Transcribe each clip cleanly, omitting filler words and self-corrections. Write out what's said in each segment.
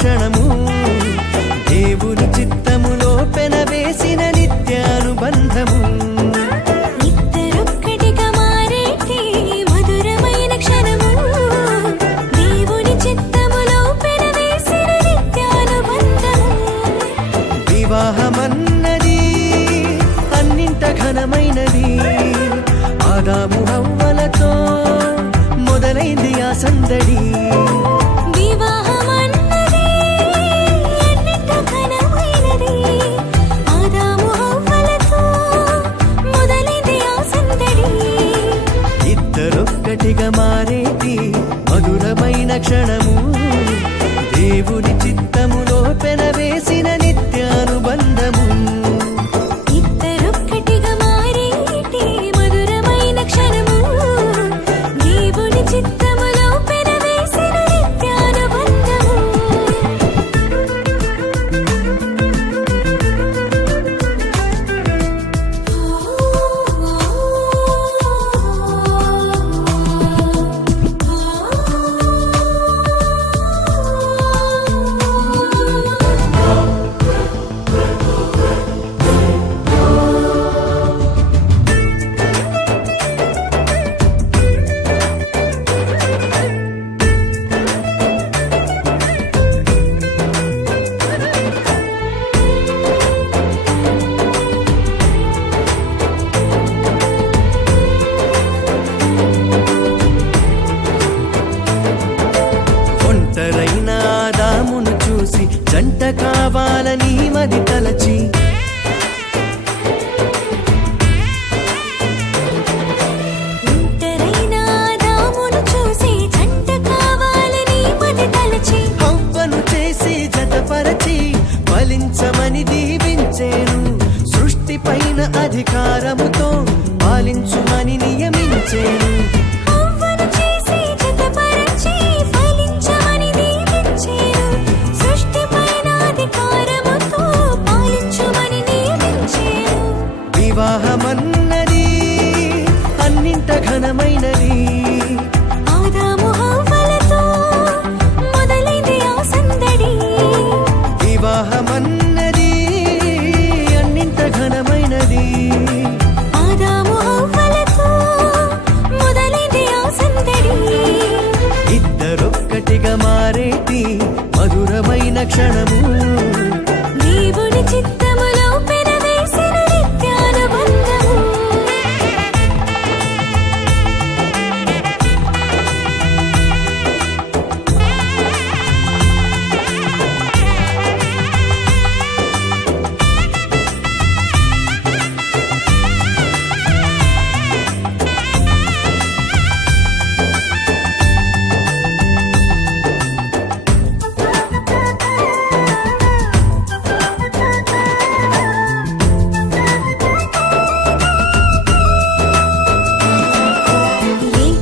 క్షణము దేవుని చిత్తములో పెనవేసిన నిత్యానుబంధము ఇద్దరొక్కటిగా మారేటి మధురమైన క్షణము దేవుని చిత్తములో పెనవేసిన నిత్యానుబంధము వివాహమన్నది అన్నింట ఘనమైనది ఆదాము హవ్వలతో మొదలైంది ఆ సందడి వివాహమన్నది అన్నింట ఘనమైనది ఆదాము హవ్వలతో మొదలైంది ఆ సందడి ఇద్దరొక్కటిగా మారేటి మధురమైన క్షణము దేవుని చిత్తములో పెనవేసిన నిత్యానుబంధము ఇద్దరొక్కటిగా మారేటి మధురమైన క్షణము దేవుని చిత్తములో పెనవేసిన నిత్యానుబంధము ఒంటరైన ఆదామును చూసి జంట కావాలని మది తలచి ఒంటరైన ఆదామును చూసి జంట కావాలని మది తలచి హవ్వను చేసి జతపరచి ఫలించమని దీవించేను సృష్టి పైన అధికారముతో పాలించుమని నియమించేను హవ్వను చేసి జతపరచి ఫలించమని దీవించెను సృష్టిపైన అధికారముతో పాలించుమని నియమించెను వివాహమన్నది అన్నింట ఘనమైనది ఆదాము హవ్వలతో మొదలైంది ఆ సందడి వివాహమన్నది అన్నింట ఘనమైనది ఆదాము హవ్వలతో మొదలైంది ఆ సందడి ఇద్దరొక్కటిగా మారేటి మధురమైన క్షణము దేవుని చిత్తములో పెనవేసిన నిత్యానుబంధము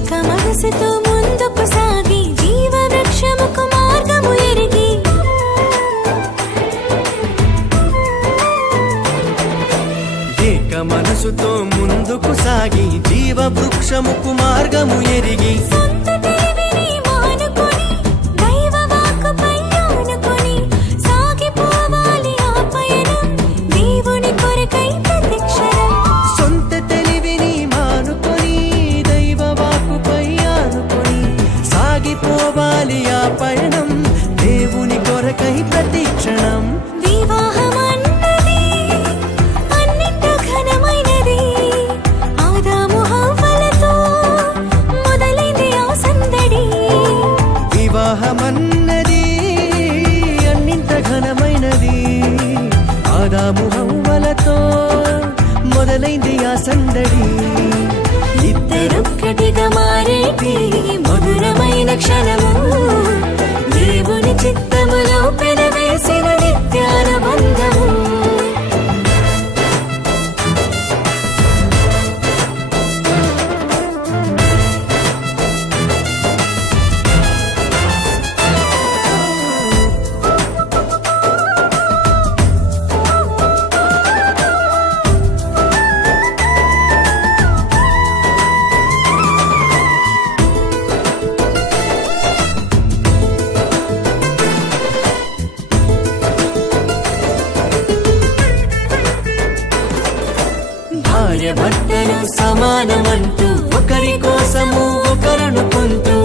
ఏక మనసుతో ముందుకు సాగి జీవ వృక్షముకు మార్గము ఎరిగి ఏక మనసుతో ముందుకు సాగి జీవ వృక్షముకు మార్గము ఎరిగి సొంత తెలివిని మానుకొని దైవ వాక్కుపై ఆనుకొని సాగిపోవాలి ఆ పయనం దేవుని కొరకై ప్రతిక్షణం సొంత తెలివిని మానుకొని దైవ వాక్కుపై ఆనుకొని సాగిపోవాలి ఆ పయనం దేవుని కొరకై ప్రతిక్షణం వివాహమన్నది అన్నింట ఘనమైనది ఆదాము హవ్వలతో మొదలైంది ఆ సందడి వివాహమన్నది అన్నింట ఘనమైనది ఆదాము హవ్వలతో మొదలైంది ఆ సందడి ఇద్దరొక్కటిగా మారేటి మధురమైన క్షణము దేవుని చిత్తములో పెనవేసిన నిత్యానుబంధము భార్య భర్తలు సమానమంటూ ఒకరి కోసము ఒకరనుకుంటూ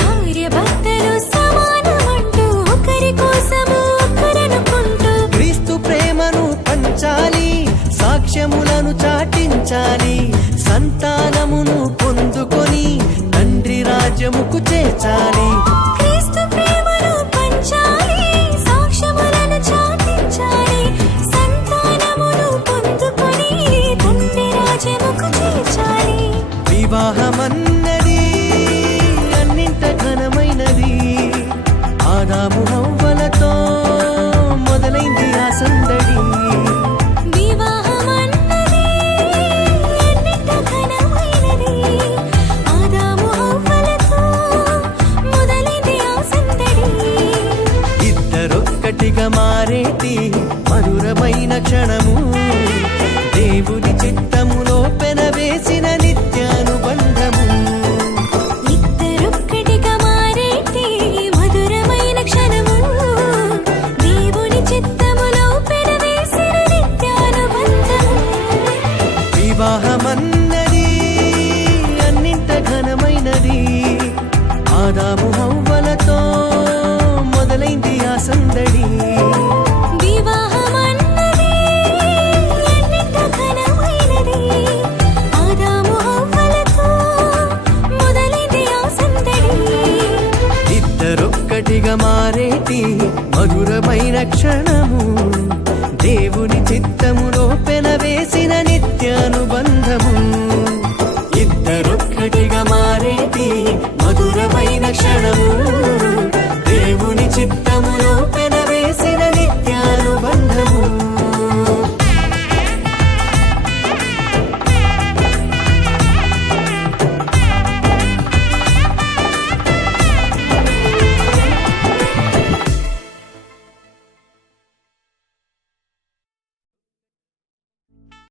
భార్య భర్తలు సమానమంటూ ఒకరి కోసము ఒకరనుకుంటూ క్రీస్తు ప్రేమను పంచాలి, సాక్ష్యములను చాటించాలి, సంతానమును పొందుకొని తండ్రి రాజ్యముకు చేర్చాలి. క్రీస్తు ప్రేమను పంచాలి, సాక్ష్యములను చాటించాలి, సంతానమును పొందుకొని తండ్రి రాజ్యముకు చేర్చాలి. వివాహమన్నది అన్నింట ఘనమైనది, ఆదాము హవ్వలతో మొదలైంది ఆ సందడి. వివాహమన్నది ఎన్నింట ఘనమైనది, ఆదాము హవ్వలతో మొదలైంది ఆ సందడి. ఇద్దరొక్కటిగా మారేటి మధురమైన క్షణము, దేవుని చిత్తములో పెనవేసిన నిత్యానుబంధము. ఇద్దరొక్కటిగా మారేటి మధురమైన క్షణము, దేవుని చిత్తములో పెనవేసిన నిత్యానుబంధము. వివాహమన్నది అన్నింట ఘనమైనది, ఆదాము హవ్వలతో మొదలైంది ఆ సందడి. వివాహమన్నది ఎన్నింట ఘనమైనది, ఆదాము హవ్వలతో మొదలైంది ఆ సందడి. ఇద్దరొక్కటిగా మారేటి మధురమైన క్షణము.